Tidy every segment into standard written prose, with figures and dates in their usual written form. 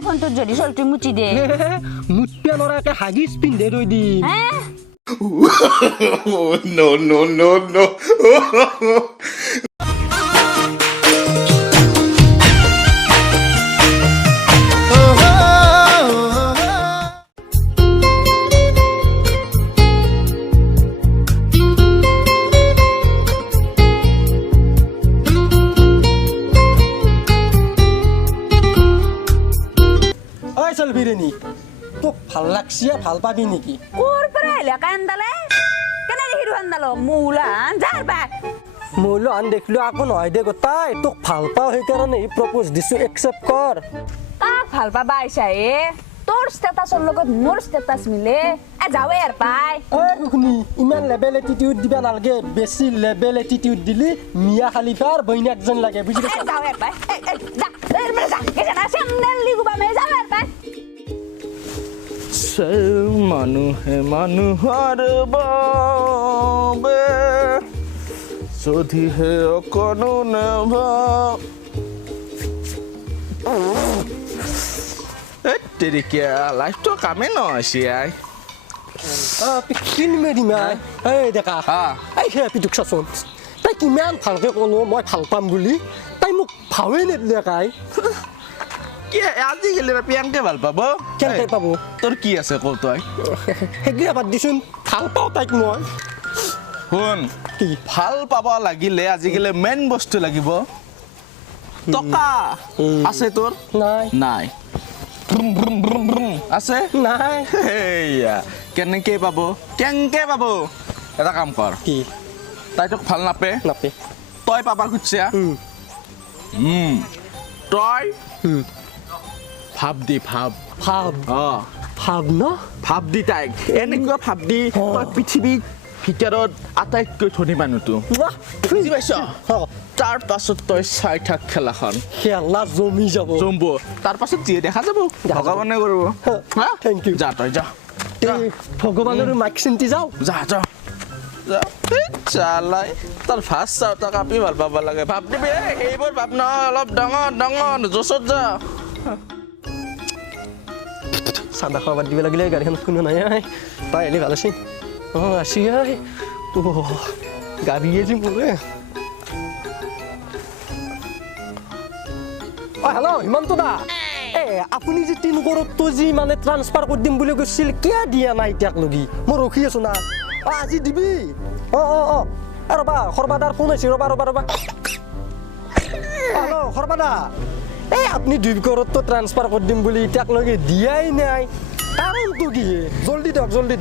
আইফোনটোত যদি চলটো মুচি দে মুতপিয়া নৰাকে হাগিছ পিন্ধে ৰৈ দি No, no, no, no. ঐ চলবিৰেনি তোক ভাল লাগছিয়া ভাল পাবি নেকি কোৰ পৰা আহিলে কান্দালে কেনে দেখিলো কান্দালো মৌলান যাৰ বাই মূল্য আন দেখিলো আকৌ নহয় দে গোটাই তোক ভাল পাওঁ সেইকাৰণে প্ৰপ'জ দিছো একচেপ্ট কৰ কাক ভাল পাবা আইছা তোৰ ষ্টেটাছৰ লগত মোৰ ষ্টেটাছ মিলে যাৱে আৰু পাই ঐ শুনি ইমান লেবেল এটিটিউড দিবা নালাগে বেছি লেবেল এটিটিউড দিলি মিয়া খালিফাৰ বইনাক যেন লাগে বুজি পাইছা যাৱে পাই যা কে জানা চেন্দেল লিগুবা মে যাৱে পাই মানুহে মানুহৰ বাবে যদিহে অকণো নাভাব তেৰিকিয়া লাইফটো কামেই নহৈছে আই পিন মেৰিমা এই ডেকা এই হেপিটোক চাচোন তাই কিমান ভালকে ক'লো মই ভাল পাম বুলি তাই মোক ভাৱেই নিদিলে কাই কি আজিকালি প্ৰিয়াংকে ভাল পাব কেনেকৈ পাব তোৰ কি আছে কওঁ তই সেইগিলা বাদ দিচোন ভাল পাওঁ তাইক মই শুন কি ভাল পাব লাগিলে আজিকালি মেইন বস্তু লাগিব টকা আছে তোৰ নাই নাই আছে নাই সেয়া কেনেকে পাব এটা কাম কৰ কি তাই তোক ভাল নাপে নাপে তই পাবা খুজিছা তই ভাব দি ভাব ভাব ভাব ন ভাব দি তাইক এনেকুৱা ভাব দি তই পৃথিৱীৰ ভিতৰত আটাইতকৈ ধনী মানুহটো বুজি পাইছ তাৰ পাছত তই চাই থাক খেলাখন খেলা জমি যাব জম্ব তাৰ পাছত যিয়ে দেখা যাব ভগৱানে কৰিব থেংক ইউ যা তই যা ভগৱানৰ মাইক চিন্তি যাওঁ যা যা চালাই তাৰ ভাত চাওঁ তই কাপি ভাল পাব লাগে ভাব দিবি সেইবোৰ ভাব নহয় অলপ ডাঙৰ ডাঙৰ জচত যা চান্দা খোৱা বাদ দিব লাগিলে গাড়ীখনত কোনো নাই তাই আহিলে ভাল আছে আছি গাড়ীয়ে যে মোৰে হেল্ল' হিমন্ত দা আপুনি যে 3 কৰৰটো যি মানে ট্ৰান্সফাৰ কৰি দিম বুলি কৈছিল কিয় দিয়া নাই এতিয়াক লগি মই ৰখি আছো না আজি দিবি ৰ'বা সৰ্বাদাৰ ফোন আহিছে ৰ'বা হেল্ল' সৰ্বাদা আপুনি 2 কৰৰটো ট্ৰান্সফাৰ কৰি দিম বুলি এতিয়াক লগি দিয়াই নাই কাৰণটো কি জল্দি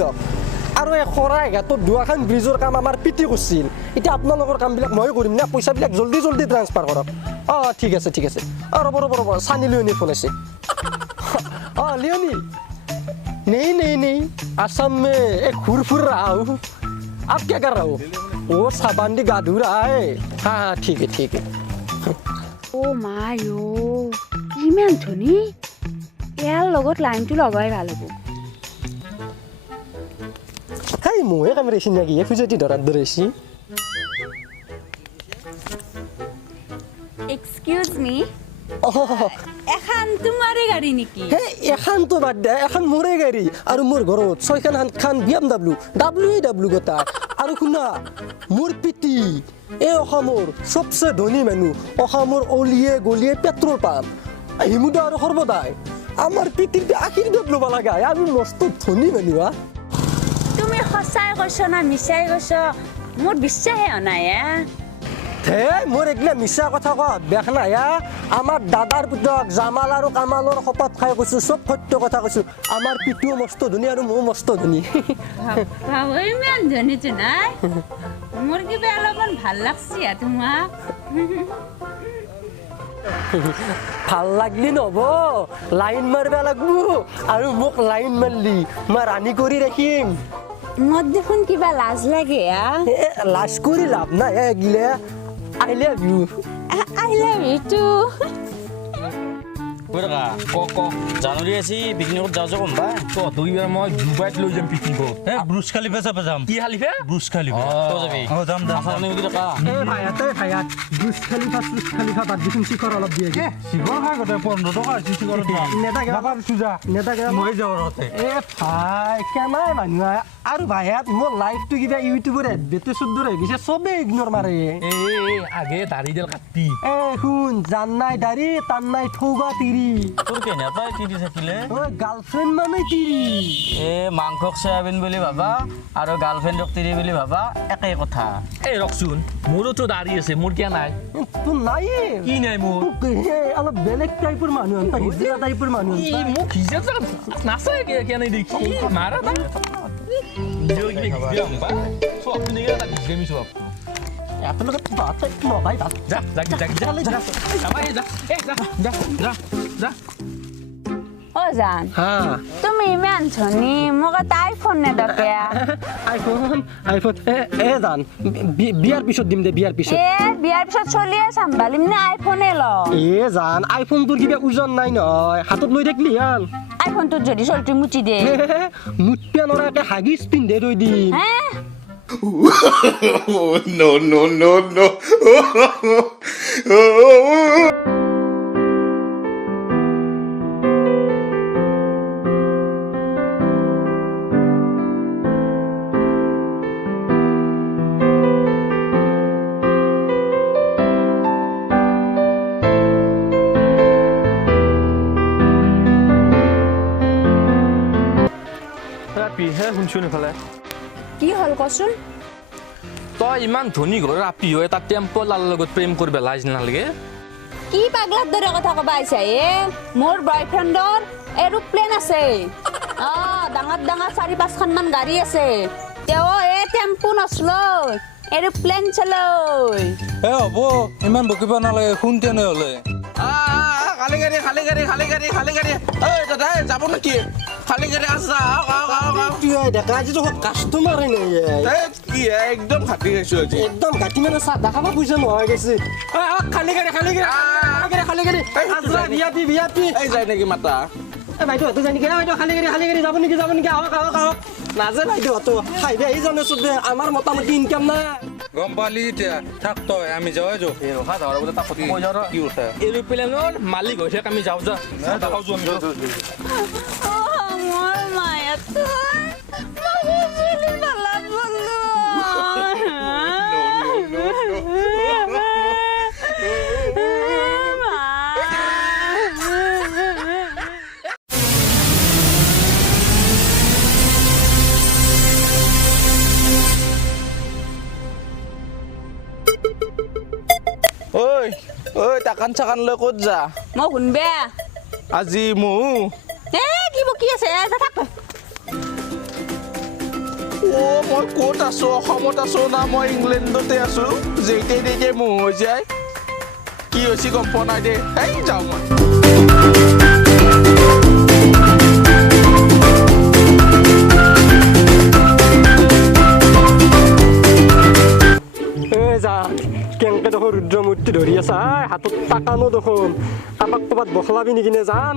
দিয়ক আৰু এই শৰাইঘাটত দুৱাখান ব্ৰিজৰ কাম আমাৰ পিটি কৰিছিল এতিয়া আপোনালোকৰ কামবিলাক মই কৰিম না পইচাবিলাক জল্দি ট্ৰান্সফাৰ কৰক ঠিক আছে ৰ'ব চানি লিঅ'নি ফোন আছে लियोनी नहीं असम में एक फुर रहा हूँ आप क्या कर रहा हो वो साबांडी गाधू रहा है हाँ ठीक है ओ मायो इमान धुनी यार লগত লাইনটো লগাই ভাল হ'ব হাই মোয়ে কামৰেছি নাকি খুজতি ধৰাত ধৰেছি এক্সকিউজ মি এখন তোমাৰে গাড়ী নেকি এখন তো বাদ দে এখন মোৰে গাড়ী আৰু মোৰ ঘৰত 6খান BMW গোটা আৰু শুনা মোৰ পিতি এই অসমৰ সবচে ধনী মানুহ অসমৰ অলিয়ে গলিয়ে পেট্ৰল পাম্প হিমুদা আৰু সৰ্বদাই আমাৰ পিতিৰ আশীৰ্বাদ ল'ব লগা আমি মস্ত ধনী মানুহ তুমি সঁচাই কৈছ না মিছাই কৈছ মোৰ বিশ্বাসে নাই মোৰ এগলা মিছা কথা কোৱা বেখ নাই আমাৰ দাদাৰ পুতক জামাল আৰু কামালৰ শপত খাই কৈছো সব সত্য কথা কৈছো আমাৰ পিতুও মস্ত ধনী আৰু মও মস্ত ধনী ইমান ধনী তো নাই মোৰ কিবা অলপমান ভাল লাগছি তোমাক ভাল লাগলি নহব লাইন মাৰিব লাগব আৰু মোক লাইন মাৰলি মই ৰাণী কৰি ৰাখিম মোৰ দেখোন কিবা লাজ লাগে লাজ কৰি লাভ নাই এগিলা I love you too কৈ থাকা ক জানুৱাৰী আছে পিকনিকত যাওঁ গম পাই তহঁতক এইবাৰ মই ডুবাইত লৈ যাম পিকনিকত ব্ৰুজ খালিফা চাব যাম কি খালিফা ব্ৰুজ খালিফা তই যাবি যাম আচাৰ নেকি টকা ভাইয়াত ব্ৰুজ খালিফা বাদ দিচোন শিখৰ অলপ দিয়ে শিখৰ খাই গোটেই 15 টকা আছে শিখৰত যাম নেতাকে নাপাৰছো যা নেতাকে মই যাওঁ ৰতে ভাই কেনাই মানুহ আৰু ভাইয়াত মোৰ লাইফটো কিবা ইউটিউবৰ এডভাৰটাইজ সুন্দৰ হৈ গৈছে চবেই ইগনোৰ মাৰে আগে দাড়িডাল কাটি শুন জান নাই দাড়ি টান নাই ঠৌবা তিৰি তোৰ কেনেকুৱাই তিৰি থাকিলে গাৰ্লফ্ৰেণ্ড মানে তিৰি মাংসক চয়াবিন বুলি ভাবা আৰু গাৰ্লফ্ৰেণ্ডক তিৰি বুলি ভাবা একেই কথা এই ৰকচোন মোৰোতো দাড়ি আছে মোৰ কিয় নাই তোৰ নাই কি নাই মোৰ অলপ বেলেগ টাইপৰ মানুহ হিজৰা টাইপৰ মানুহ মোক হিজে নাচাই কেনে দেখি মাৰা না অ জান হা তুমি ইমান ধনী মোক এটা আইফোন নেদকে আইফোন জান বিয়াৰ পিছত দিম দে বিয়াৰ পিছত বিয়াৰ পিছত চলিয়ে চাম্ভালিম নে আইফোনে ল জান আইফোনটোৰ কিবা ওজন নাই নহয় হাতত লৈ থাকিলি হাল আইফোনটোত যদি চলটো মুচি দে মুঠপে নৰাকে হাগিছ পিন্ধে ৰৈ দিম হে Oh, no, no, no, no. ৰাপিহে শুনছোন এইফালে কি হ'ল কচোন তই ইমান ধনী ঘৰৰ ৰাপি হয় তাত টেম্পলাৰ লগত প্ৰেম কৰিব লাজ নালাগে কি পাগলাৰ দৰে কথা কবা আহিছা মোৰ বয়ফ্ৰেণ্ডৰ এৰোপ্লেন আছে ডাঙৰ ডাঙৰ 4-5খন মান গাড়ী আছে তেওঁ টেম্পু নচলয় এৰোপ্লেন চলয় হ'ব ইমান বকিব নালাগে শুন তেনেহ'লে খালি গাড়ী দাদা যাব নেকি খালি গাড়ী আছা দেখা আজিতো কাষ্টমাৰ কি একদম ঘাটি খাইছো আজি একদম গাঁঠি মানে চাহ দেখাব পইচা নোহোৱা গৈছে খালি গাড়ী বিয়াতি এই যায় নেকি মাতা বাইদেউহঁতো যায় নেকি বাইদেউ খালি গাড়ী যাব নেকি আহক নাজে বাইদেউহঁতো খাইবে আহি জানে চবে আমাৰ মোটামুটি ইনকাম নাই গম পালি এতিয়া থাক তই আমি যাওঁ যাওঁ এৰোপ্লেনৰ মালিক হৈছে আমি যাওঁ যা মোৰ মায়াতো চুলি নালাগ ঐ টাকান চাকান লৈ ক'ত যা মই শুনবে আজি ময়ো কি বকি আছে থাক মই ক'ত আছো অসমত আছো না মই ইংলেণ্ডতে আছো যেতিয়াই তেতিয়াই মহ হৈ যায় কি হৈছে গম পোৱা নাই দে যাওঁ মই কেনেকে দেখোন ৰুদ্ৰমূৰ্তি ধৰি আছা হাতত টাকানো দেখোন কাৰোবাক ক'ৰবাত বখলাবি নেকি নে জান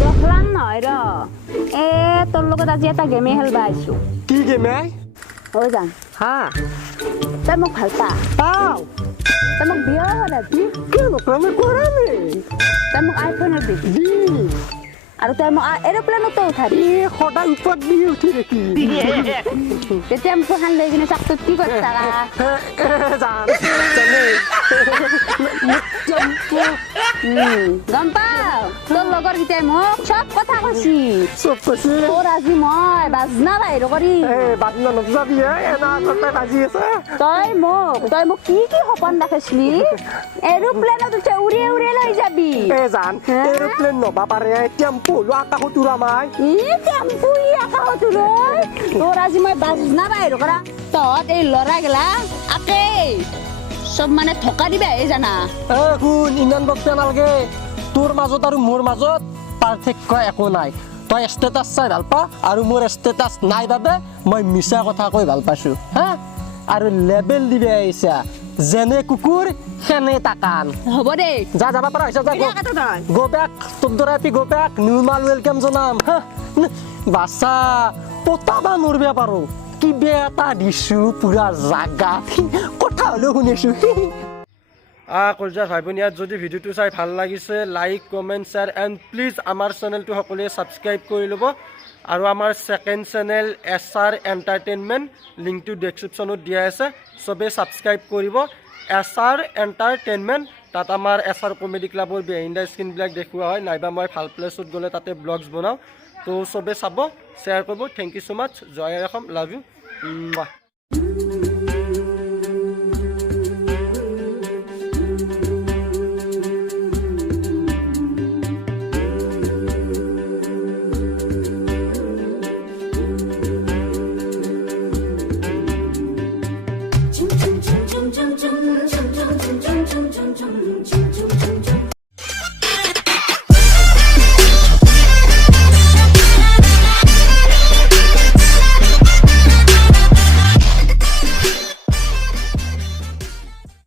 বখলাম নহয় তোৰ লগত আজি এটা গেমে খেলবা আহিছো কি গেমে জান হা তই মোক ভাল পাওঁ তই মোক বিয়া হ'ল কিয় নকৰামে কৰামে তই মোক আইফোনত দি আৰু তই মোক এৰোপ্লেনতো উঠাবি সদায় ওপৰত দি উঠি দেখি তেতিয়া মোক খান লৈ কিনে চাকটোত কি কৰিছা গম পাও তোৰ লগৰ কেইটাই মোক চব কথা কৈছি চব কৈছে তোৰ আজি মই বাজনা বাহিৰ কৰি বাজনা নবজাবি এনা বাজি আছে তই মোক কি সপোন দেখাইছিলি এৰোপ্লেনত উঠে উৰিয়ে উৰিয়ে লৈ যাবি জান এৰোপ্লেন নবা পাৰে টেম্পু আকাশত উৰামাই টেম্পু আকাশত উৰাই তোৰ আজি মই বাজনা বাহিৰ কৰা তহঁত এই ল'ৰা গেলা আকে সব মানে ঠকা দিবা জানা শুন ইমান বকতে নালাগে তোৰ মাজত আৰু মোৰ মাজত পাৰ্থক্য একো নাই তই ষ্টেটাছ চাই ভাল পা আৰু মোৰ ষ্টেটাছ নাই বাবে মই মিছা কথা কৈ ভাল পাইছো হা আৰু লেবেল দিবি আহিছা যেনে কুকুৰ সেনে তাকান হ'ব দে যা যাবা পাৰা হৈছে যা কেতিয়া কাটা তই গো বেক তোৰ দৰে পি গো বেক নিউমাল ৱেলকাম জনাম বাছা পতাবা নৰবে পাৰো কিবা এটা দিছো পুৰা জাগা কথা হ'লেও শুনিছো কলজাৰ ভাই ভনী ইয়াত যদি ভিডিঅ'টো চাই ভাল লাগিছে like comment share and please আমাৰ চেনেলটো সকলোৱে ছাবস্ক্ৰাইব কৰি ল'ব আৰু আমাৰ ছেকেণ্ড চেনেল SR এণ্টাৰটেইনমেণ্ট লিংকটো ডেছক্ৰিপশ্যনত দিয়া আছে চবেই ছাবস্ক্ৰাইব কৰিব SR এণ্টাৰটেইনমেণ্ট তাত আমাৰ SR কমেডি ক্লাবৰ বিহাইণ্ড দ্য স্ক্ৰীনবিলাক দেখুওৱা হয় নাইবা মই ভাল প্লেছত গ'লে তাতে ব্লগছ বনাওঁ তো চবেই চাব শ্বেয়াৰ কৰিব থেংক ইউ ছ' মাছ জয় Assam love you chum chum chum chum chum chum chum chum chum chum chum chum chum chum chum chum